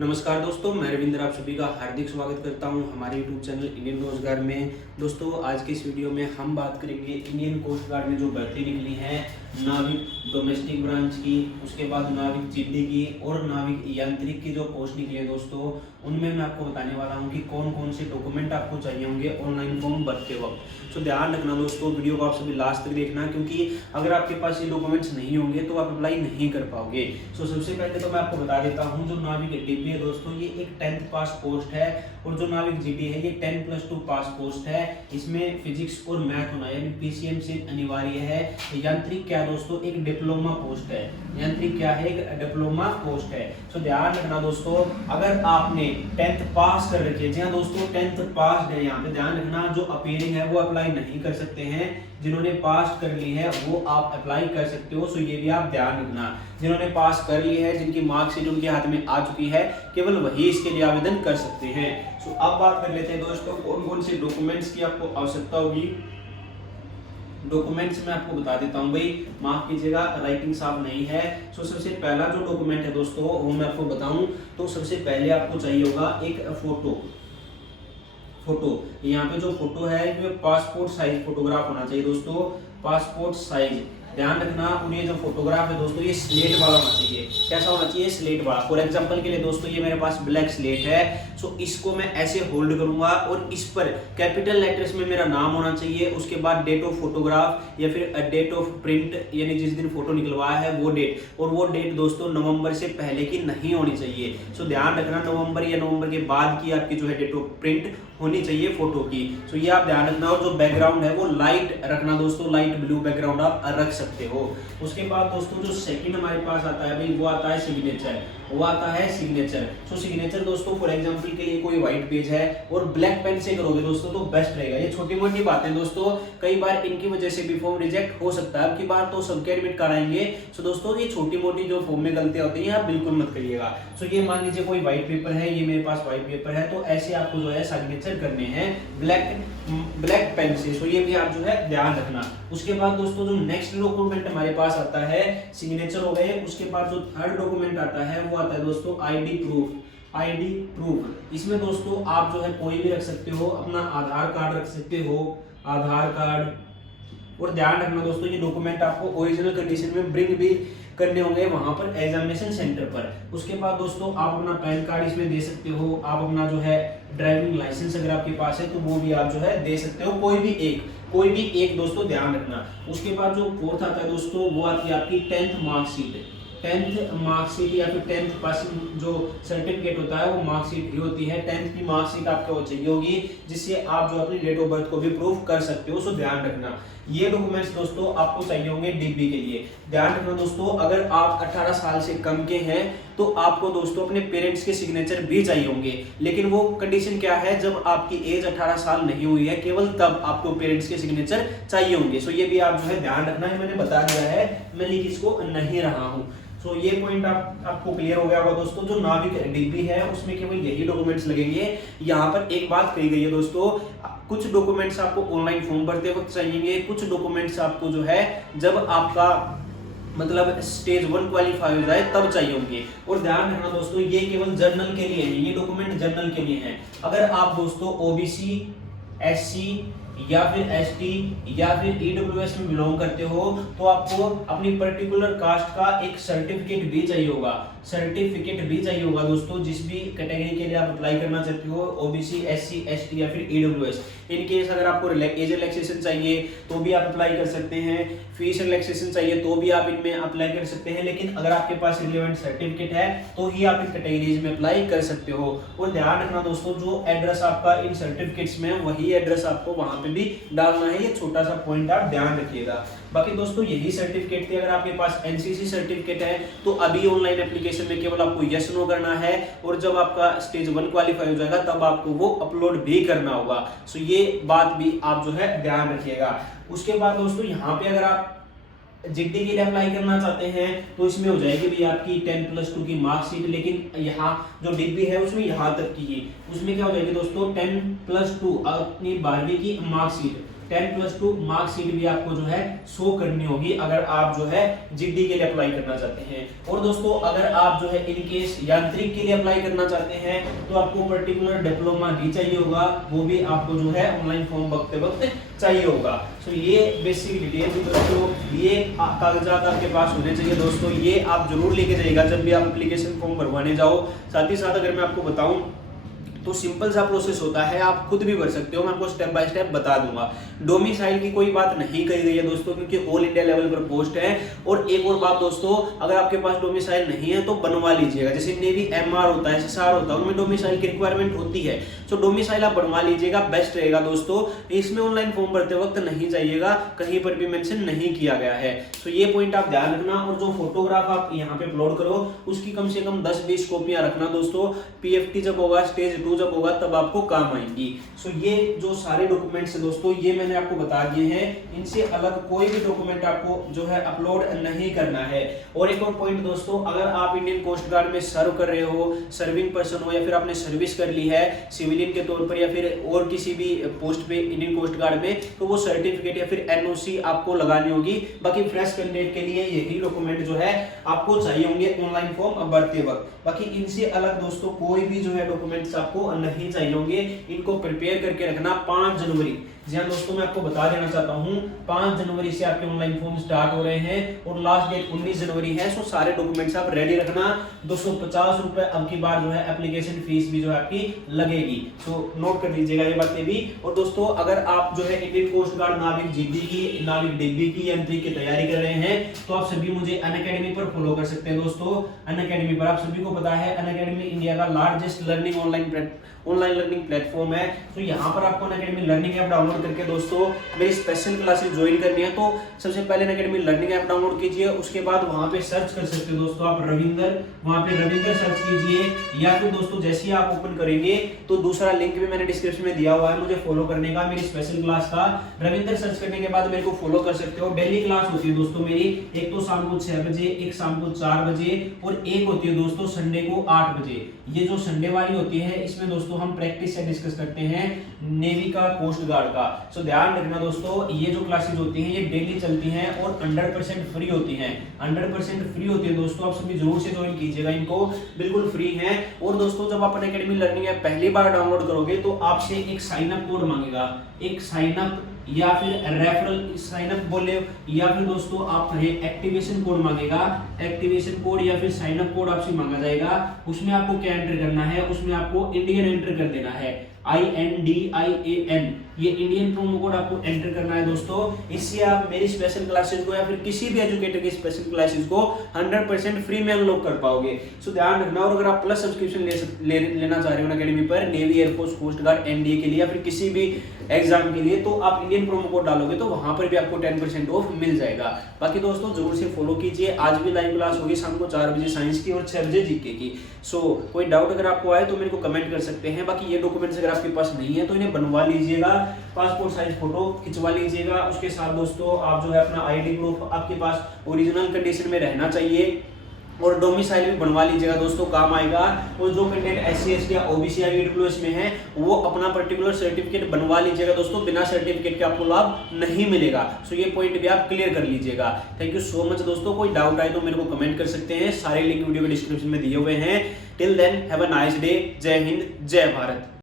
नमस्कार दोस्तों, मैं रविंद्र आप सभी का हार्दिक स्वागत करता हूं हमारे यूट्यूब चैनल इंडियन रोजगार में। दोस्तों, आज के इस वीडियो में हम बात करेंगे इंडियन कोस्ट गार्ड में जो भर्ती निकली है नाविक डोमेस्टिक ब्रांच की, उसके बाद नाविक जीडी की और नाविक यांत्रिक की जो पोस्ट निकली है दोस्तों, उनमें मैं आपको बताने वाला हूं कि कौन कौन से डॉक्यूमेंट आपको चाहिए होंगे ऑनलाइन फॉर्म भरते वक्त। तो ध्यान रखना दोस्तों, वीडियो को आप सभी लास्ट तक देखना, क्योंकि अगर आपके पास ये डॉक्यूमेंट्स नहीं होंगे तो आप अप्लाई नहीं कर पाओगे। सो सबसे पहले तो मैं आपको बता देता हूँ, जो नाविक डीपी है दोस्तों, ये एक 10th पास पोस्ट है और जो नाविक जीडी है ये 10+2 पास पोस्ट है। इसमें फिजिक्स और मैथ होना यानी पीसीएम से अनिवार्य है। यांत्रिक क्या दोस्तों, एक डिप्लोमा पोस्ट है। यांत्रिक क्या है, एक डिप्लोमा पोस्ट है। तो ध्यान रखना दोस्तों, अगर आपने 10th पास कर रखी है, जी हाँ दोस्तों 10th पास है, यहाँ पे ध्यान रखना, जो अपीयरिंग है वो अप्लाई नहीं कर सकते हैं। जिन्होंने पास कर ली है वो आप अप्लाई कर सकते हो। सो ये भी आप ध्यान रखना, जिन्होंने पास कर ली है, जिनकी मार्कशीट उनके हाथ में आ चुकी है, केवल वही इसके लिए आवेदन कर सकते हैं। सो अब बात कर लेते हैं दोस्तों, कौन कौन से डॉक्यूमेंट्स की आपको आवश्यकता होगी। डॉक्यूमेंट्स मैं आपको बता देता हूँ भाई, माफ कीजिएगा राइटिंग साफ नहीं है। सो सबसे पहला जो डॉक्यूमेंट है दोस्तों वो मैं आपको बताऊं तो सबसे पहले आपको चाहिए होगा एक फोटो। यहाँ पे जो फोटो है ये पासपोर्ट साइज फोटोग्राफ होना चाहिए दोस्तों, पासपोर्ट साइज। ध्यान रखना, और ये जो फोटोग्राफ है दोस्तों ये स्लेट वाला होना चाहिए। कैसा होना चाहिए, स्लेट वाला। फॉर एग्जांपल के लिए दोस्तों ये मेरे पास ब्लैक स्लेट है, सो इसको मैं ऐसे होल्ड करूंगा और इस पर कैपिटल लेटर्स में मेरा नाम होना चाहिए, उसके बाद डेट ऑफ फोटोग्राफ या फिर डेट ऑफ प्रिंट यानी जिस दिन फोटो निकलवाया है वो डेट, और वो डेट दोस्तों नवंबर से पहले की नहीं होनी चाहिए। सो ध्यान रखना, नवंबर या नवंबर के बाद की आपकी जो है डेट ऑफ प्रिंट होनी चाहिए फोटो की। सो ये आप ध्यान रखना, और जो बैकग्राउंड है वो लाइट रखना दोस्तों, लाइट ब्लू बैकग्राउंड आप रख सकते हो। उसके बाद दोस्तों जो सेकंड हमारे पास आता है भाई वो आता है सिग्नेचर, वो आता है सिग्नेचर। सो सिग्नेचर दोस्तों फॉर एग्जांपल के लिए कोई व्हाइट पेज है और ब्लैक पेन से करोगे दोस्तों तो बेस्ट रहेगा। ये छोटी मोटी बातें दोस्तों, कई बार इनकी वजह से भी फॉर्म रिजेक्ट हो सकता है, अब की बार तो सबके एडमिट कराएंगे। सो दोस्तों ये छोटी मोटी जो फॉर्म में गलतियां होती हैं आप बिल्कुल मत करिएगा। सो ये मान लीजिए कोई व्हाइट पेपर है, ये मेरे पास व्हाइट पेपर है, तो ऐसे आपको जो है सिग्नेचर करने हैं ब्लैक पेन से। सो ये भी आप जो है ध्यान रखना। उसके बाद दोस्तों जो नेक्स्ट डॉक्यूमेंट हमारे पास आता है, सिग्नेचर हो गए, उसके बाद जो थर्ड डॉक्यूमेंट आता है वो आता है दोस्तों आईडी प्रूफ। इसमें दोस्तों आप जो है कोई भी रख सकते हो, अपना आधार कार्ड रख सकते हो, आधार कार्ड। और ध्यान रखना दोस्तों ये डॉक्यूमेंट आपको ओरिजिनल कंडीशन में ब्रिंग भी करने होंगे वहां पर एग्जामिनेशन सेंटर पर। उसके बाद दोस्तों आप अपना पैन कार्ड इसमें दे सकते हो, आप अपना जो है ड्राइविंग लाइसेंस अगर आपके पास है तो वो भी आप जो है दे सकते हो, कोई भी एक दोस्तों ध्यान रखना। उसके बाद जो फोर्थ आता है दोस्तों वो आती है आपकी 10th मार्कशीट। 10th मार्कशीट या फिर 10th पास जो सर्टिफिकेट होता है वो मार्कशीट ही होती है। 10th की मार्कशीट आपको चाहिए होगी, जिससे आप जो अपनी डेट ऑफ बर्थ को भी प्रूफ कर सकते हो। सो ध्यान रखना, ये डॉक्यूमेंट्स दोस्तों आपको चाहिए होंगे डीबी के लिए। ध्यान रखना दोस्तों, अगर आप 18 साल से कम के हैं तो आपको दोस्तों अपने पेरेंट्स के सिग्नेचर भी चाहिए होंगे, लेकिन वो कंडीशन क्या है, जब आपकी एज 18 साल नहीं हुई है केवल तब आपको पेरेंट्स के सिग्नेचर चाहिए होंगे। सो ये भी आप जो है ध्यान रखना है, मैंने बता दिया है, मैं लिख इसको नहीं रहा हूँ। सो ये पॉइंट आपको क्लियर हो गया होगा दोस्तों। जो नाविक डीबी है उसमें केवल यही डॉक्यूमेंट्स लगेंगे। यहाँ पर एक बात कही गई है दोस्तों, कुछ डॉक्यूमेंट्स आपको ऑनलाइन फॉर्म भरते वक्त चाहिए, कुछ डॉक्यूमेंट्स आपको जो है जब आपका मतलब स्टेज 1 क्वालिफाई हो जाए तब चाहिए होंगे। और ध्यान रखना दोस्तों ये केवल जर्नल के लिए है, ये डॉक्यूमेंट जर्नल के लिए है। अगर आप दोस्तों ओबीसी, एससी या फिर एसटी या फिर ईडब्ल्यूएस में बिलोंग करते हो तो आपको अपनी पर्टिकुलर कास्ट का एक सर्टिफिकेट भी चाहिए होगा दोस्तों, जिस भी कैटेगरी के लिए आप अप्लाई करना चाहते हो, ओबीसी, एससी, एसटी या फिर ईडब्ल्यूएस। इन केस अगर आपको एज रिलैक्सेशन चाहिए तो भी आप अप्लाई कर सकते हैं, फीस रिलैक्सेशन चाहिए तो भी आप इनमें अप्लाई कर सकते हैं, लेकिन अगर आपके पास रिलेवेंट सर्टिफिकेट है तो ही आप इन कैटेगरीज में अप्लाई कर सकते हो। और ध्यान रखना दोस्तों, जो एड्रेस आपका इन सर्टिफिकेट्स में वही एड्रेस आपको वहां पे भी डालना है, ये छोटा सा पॉइंट आप ध्यान रखिएगा। बाकी दोस्तों यही सर्टिफिकेट थे। अगर आपके पास एनसीसी सर्टिफिकेट है तो अभी ऑनलाइन एप्लीकेशन में केवल आपको यस नो करना है, और जब आपका स्टेज 1 क्वालिफाई हो जाएगा तब आपको वो अपलोड भी करना होगा। सो ये बात भी आप जो है ध्यान रखिएगा। उसके बाद दोस्तों यहाँ पे अगर आप जीडी के लिए अप्लाई करना चाहते हैं तो इसमें हो जाएगी भी आपकी 10+2 की मार्कशीट, लेकिन यहाँ जो डीबी है उसमें यहाँ तक की ही, उसमें क्या हो जाएगी दोस्तों 10+2 अपनी 12वीं की मार्कशीट। 10+2 मार्कशीट भी आपको जो है शो करनी होगी अगर आप जो है जीडी के लिए अप्लाई करना चाहते हैं। और दोस्तों अगर आप जो है इन केस यांत्रिक के लिए अप्लाई करना चाहते हैं तो आपको पर्टिकुलर डिप्लोमा भी चाहिए होगा, वो भी आपको जो है ऑनलाइन फॉर्म भरते वक्त चाहिए होगा। तो ये बेसिक डिटेल दोस्तों, ये कागजात आपके पास होने चाहिए दोस्तों, ये आप जरूर लेके जाइएगा जब भी आप एप्लीकेशन फॉर्म भरवाने जाओ। साथ ही साथ अगर मैं आपको बताऊं तो सिंपल सा प्रोसेस होता है, आप खुद भी भर सकते हो, मैं आपको स्टेप बाय स्टेप बता दूंगा। डोमिसाइल की कोई बात नहीं कही गई है दोस्तों, क्योंकि ऑल इंडिया लेवल पर पोस्ट है। और एक और बात दोस्तों, अगर आपके पास डोमिसाइल नहीं है तो बनवा लीजिएगा। जैसे नेवी एमआर होता है, एसएसआर होता है, उनमें डोमिसाइल की रिक्वायरमेंट होती है, तो डोमिसाइल आप बनवा लीजिएगा, बेस्ट रहेगा दोस्तों। इसमें ऑनलाइन फॉर्म भरते वक्त नहीं चाहिएगा, कहीं पर भी मेंशन नहीं किया गया है, तो ये पॉइंट आप ध्यान रखना। और जो फोटोग्राफ आप यहाँ पे अपलोड करो उसकी कम से कम 10-20 कॉपियां रखना दोस्तों। पीएफटी जब होगा, स्टेज 2 जब होगा, तब आपको काम आएंगी। सो ये जो सारे डॉक्यूमेंट्स है दोस्तों, ये मैंने आपको बता दिए हैं, इनसे अलग कोई भी डॉक्यूमेंट आपको जो है अपलोड नहीं करना है। और एक और पॉइंट दोस्तों, अगर आप इंडियन कोस्ट गार्ड में सर्व कर रहे हो, सर्विंग पर्सन हो, या फिर आपने सर्विस कर ली है सिविलियन के तौर पर या फिर और किसी भी पोस्ट पे इंडियन कोस्ट गार्ड में, तो वो सर्टिफिकेट या फिर एनओसी आपको लगानी होगी। बाकी फ्रेश कैंडिडेट के लिए यही डॉक्यूमेंट जो है आपको चाहिए होंगे ऑनलाइन फॉर्म भरते वक्त। बाकी इनसे अलग दोस्तों कोई भी जो है डॉक्यूमेंट्स आपको नहीं चाहिए होंगे। इनको प्रिपेयर करके रखना 5 जनवरी। जी हाँ दोस्तों, मैं आपको बता देना चाहता हूँ 5 जनवरी से आपके ऑनलाइन फॉर्म स्टार्ट हो रहे हैं और लास्ट डेट 19 जनवरी है। सो सारे डॉक्यूमेंट्स आप रेडी रखना। 250 रुपए अब की बार जो है एप्लीकेशन फीस भी जो है आपकी लगेगी, सो नोट कर लीजिएगा ये बातें भी। और दोस्तों अगर आप जो है इंडियन कोस्ट गार्ड नाविक जीडी की, नाविक डिब्बी की, यांत्रिक की तैयारी कर रहे हैं तो आप सभी मुझे अनअकैडमी पर फॉलो कर सकते हैं दोस्तों। अनअकैडमी पर आप सभी को पता है अनअकैडमी इंडिया का largest learning online learning platform है। तो यहाँ पर आपको अनअकैडमी लर्निंग ऐप डाउनलोड करके दोस्तों मेरी स्पेशल क्लासेस ज्वाइन करनी है तो सबसे पहले अनअकैडमी लर्निंग ऐप डाउनलोड कीजिए। उसके बाद वहां पे सर्च कर सकते हो दोस्तों आप रविंदर, वहां पे रविंदर सर्च कीजिए। या फिर दोस्तों जैसे ही आप ओपन करेंगे तो दूसरा लिंक भी मैंने डिस्क्रिप्शन में दिया हुआ है मुझे फॉलो करने का, मेरी स्पेशल क्लास का। रविंदर सर्च करने के बाद मेरे को फॉलो कर सकते हो। डेली क्लास होती है दोस्तों मेरी, एक तो शाम को 6 बजे, एक शाम को 4 बजे और एक होती है दोस्तों संडे को 8 बजे। ये जो संडे वाली होती है इसमें दोस्तों हम प्रैक्टिस से डिस्कस करते हैं नेवी का, कोस्ट गार्ड का। सो ध्यान रखना दोस्तों, ये जो क्लासेस होती हैं ये डेली चलती हैं और 100% फ्री होती हैं। 100% फ्री होती है दोस्तों, आप सभी जरूर से ज्वाइन कीजिएगा, इनको बिल्कुल फ्री है। और दोस्तों जब आप अनअकैडमी लर्निंग ऐप पहली बार डाउनलोड करोगे तो आपसे एक साइन अप कोड मांगेगा, एक साइन अप या फिर रेफरल साइन अप बोले, या फिर दोस्तों आप कहें एक्टिवेशन कोड मांगेगा। एक्टिवेशन कोड या फिर साइन अप कोड आपसे मांगा जाएगा, उसमें आपको क्या एंटर करना है, उसमें आपको इंडियन एंटर कर देना है, INDIAN, ये इंडियन प्रोमो कोड आपको एंटर करना है दोस्तों। इससे आप मेरी स्पेशल क्लासेस को या फिर किसी भी एजुकेटर की स्पेशल क्लासेस को 100% फ्री में अनलॉक कर पाओगे। सो ध्यान रखना। और अगर आप प्लस सब्सक्रिप्शन लेना चाह रहे हो अनअकैडमी पर navy, air force, coast guard, NDA के लिए या फिर किसी भी एग्जाम के लिए, तो आप इंडियन प्रोमो कोड डालोगे तो वहां पर भी आपको 10% ऑफ मिल जाएगा। बाकी दोस्तों जरूर से फॉलो कीजिए। आज भी लाइव क्लास होगी शाम को 4 बजे साइंस की और 6 बजे जीके की। सो कोई डाउट अगर आपको आए तो मेरे को कमेंट कर सकते हैं। बाकी ये डॉक्यूमेंट्स अगर आपके पास नहीं है तो इन्हें बनवा लीजिएगा, पासपोर्ट साइज फोटो खिंचवा लीजिएगा। उसके साथ दोस्तों आप जो है अपना आईडी प्रूफ आपके पास ओरिजिनल कंडीशन में रहना चाहिए और डोमिसाइल भी बनवा लीजिएगा दोस्तों, काम आएगा। और जो कैंडिडेट SC ST या OBC या EWS में है वो अपना पर्टिकुलर सर्टिफिकेट बनवा लीजिएगा दोस्तों, बिना सर्टिफिकेट के आपको लाभ नहीं मिलेगा। सो ये पॉइंट भी आप क्लियर कर लीजिएगा। थैंक यू सो मच दोस्तों। कोई डाउट आए तो मेरे को कमेंट कर सकते हैं, सारे लिंक वीडियो के डिस्क्रिप्शन में दिए हुए हैं। Till then have a nice day. जय हिंद, जय भारत।